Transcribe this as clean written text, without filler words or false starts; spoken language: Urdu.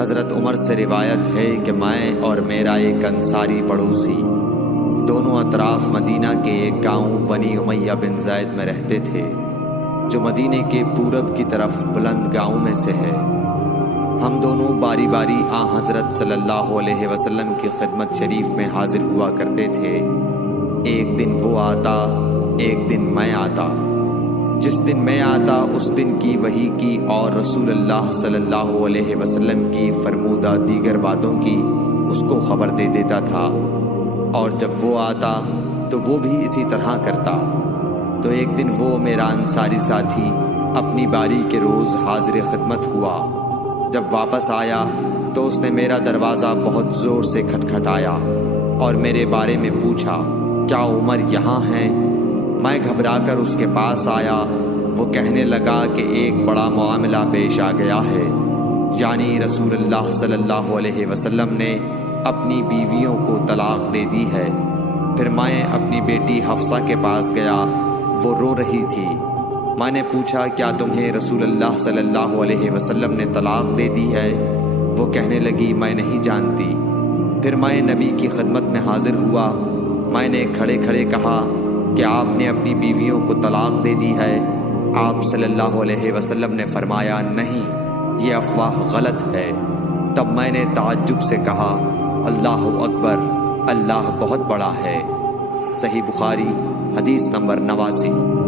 حضرت عمر سے روایت ہے کہ میں اور میرا ایک انصاری پڑوسی دونوں اطراف مدینہ کے ایک گاؤں بنی امیہ بن زید میں رہتے تھے، جو مدینے کے پورب کی طرف بلند گاؤں میں سے ہے۔ ہم دونوں باری باری حضرت صلی اللہ علیہ وسلم کی خدمت شریف میں حاضر ہوا کرتے تھے۔ ایک دن وہ آتا، ایک دن میں آتا۔ جس دن میں آتا اس دن کی وحی کی اور رسول اللہ صلی اللہ علیہ وسلم کی فرمودہ دیگر باتوں کی اس کو خبر دے دیتا تھا، اور جب وہ آتا تو وہ بھی اسی طرح کرتا۔ تو ایک دن وہ میرا انصاری ساتھی اپنی باری کے روز حاضر خدمت ہوا۔ جب واپس آیا تو اس نے میرا دروازہ بہت زور سے کھٹکھٹایا اور میرے بارے میں پوچھا، کیا عمر یہاں ہیں؟ میں گھبرا کر اس کے پاس آیا۔ وہ کہنے لگا کہ ایک بڑا معاملہ پیش آ گیا ہے، یعنی رسول اللہ صلی اللہ علیہ وسلم نے اپنی بیویوں کو طلاق دے دی ہے۔ پھر میں اپنی بیٹی حفصہ کے پاس گیا، وہ رو رہی تھی۔ میں نے پوچھا، کیا تمہیں رسول اللہ صلی اللہ علیہ وسلم نے طلاق دے دی ہے؟ وہ کہنے لگی، میں نہیں جانتی۔ پھر میں نبی کی خدمت میں حاضر ہوا۔ میں نے کھڑے کھڑے کہا کہ آپ نے اپنی بیویوں کو طلاق دے دی ہے؟ آپ صلی اللہ علیہ وسلم نے فرمایا، نہیں، یہ افواہ غلط ہے۔ تب میں نے تعجب سے کہا، اللہ اکبر، اللہ بہت بڑا ہے۔ صحیح بخاری، حدیث نمبر 89۔